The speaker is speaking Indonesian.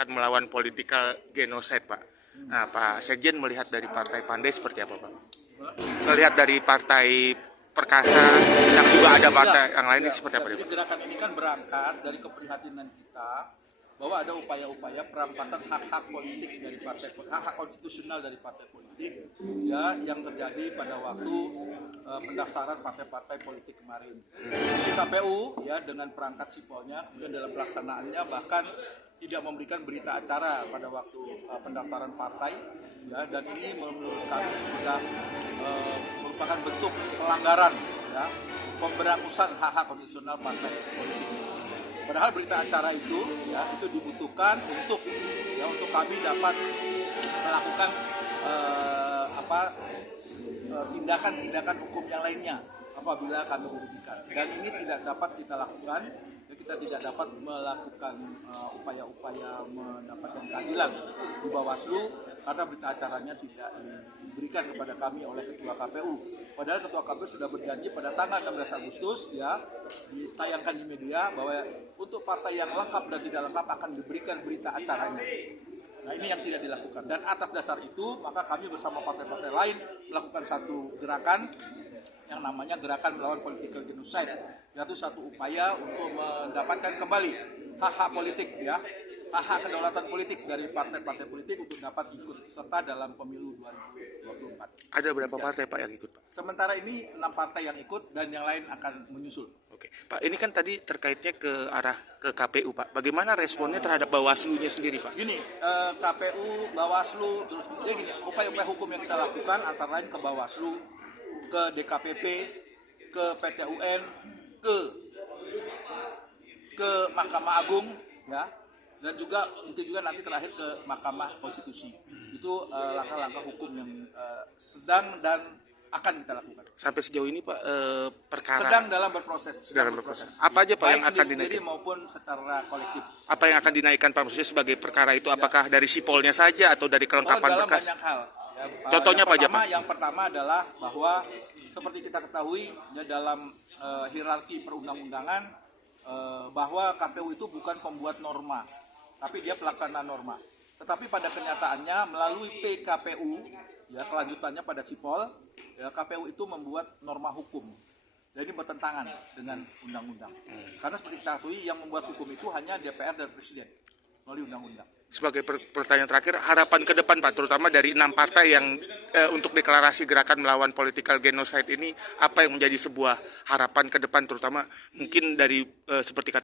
gerakan melawan political genocide, Pak. Nah, Pak Sekjen melihat dari Partai Pandai seperti apa, Pak? Melihat dari Partai Perkasa yang juga ada partai yang lain ini seperti apa, Pak? Jadi gerakan ini kan berangkat dari keprihatinan kita bahwa ada upaya-upaya perampasan hak-hak politik dari partai, hak-hak konstitusional dari partai politik ya yang terjadi pada waktu pendaftaran partai-partai politik kemarin. Jadi KPU ya dengan perangkat sipolnya kemudian dalam pelaksanaannya bahkan tidak memberikan berita acara pada waktu pendaftaran partai ya, dan ini menurut kami sudah merupakan bentuk pelanggaran ya, pemberangusan hak-hak konstitusional partai politik. Padahal berita acara itu ya itu dibutuhkan untuk kami dapat melakukan tindakan-tindakan hukum yang lainnya apabila kami dirugikan. Dan ini tidak dapat kita lakukan, kita tidak dapat melakukan upaya-upaya mendapatkan keadilan di Bawaslu karena berita acaranya tidak diberikan kepada kami oleh Ketua KPU. Padahal Ketua KPU sudah berjanji pada tanggal 16 Agustus ya ditayangkan di media bahwa untuk partai yang lengkap dan tidak lengkap akan diberikan berita acaranya. Nah ini yang tidak dilakukan, dan atas dasar itu maka kami bersama partai-partai lain melakukan satu gerakan yang namanya gerakan melawan political genocide, yaitu satu upaya untuk mendapatkan kembali hak-hak politik ya, hak-hak kedaulatan politik dari partai-partai politik untuk dapat ikut serta dalam pemilu 2024. Ada berapa partai, Pak, yang ikut, Pak? Sementara ini 6 partai yang ikut dan yang lain akan menyusul. Oke, Pak, ini kan tadi terkaitnya ke arah ke KPU, Pak. Bagaimana responnya terhadap Bawaslu-nya sendiri, Pak? Gini, KPU, Bawaslu, terus jadi gini, upaya-upaya hukum yang kita lakukan antara lain ke Bawaslu, ke DKPP, ke PT UN, ke Mahkamah Agung, ya, dan juga nanti terakhir ke Mahkamah Konstitusi. Itu langkah-langkah hukum yang sedang dan akan kita lakukan. Sampai sejauh ini, Pak, perkara Sedang dalam berproses. Apa aja, Pak, baik yang akan sendiri dinaikkan? maupun secara kolektif. Apa yang akan dinaikkan, Pak, maksudnya sebagai perkara itu? Apakah dari sipolnya saja atau dari kelengkapan dalam berkas? banyak hal. Ya, Contohnya apa aja, Pak? Yang pertama adalah bahwa seperti kita ketahui ya, dalam hierarki perundang-undangan bahwa KPU itu bukan pembuat norma, tapi dia pelaksana norma. Tetapi pada kenyataannya melalui PKPU, ya kelanjutannya pada Sipol, ya, KPU itu membuat norma hukum. Jadi bertentangan dengan undang-undang. Karena seperti kita ketahui yang membuat hukum itu hanya DPR dan Presiden melalui undang-undang. Sebagai pertanyaan terakhir, harapan ke depan, Pak, terutama dari 6 partai yang untuk deklarasi gerakan melawan political genocide ini, apa yang menjadi sebuah harapan ke depan, terutama mungkin dari seperti kata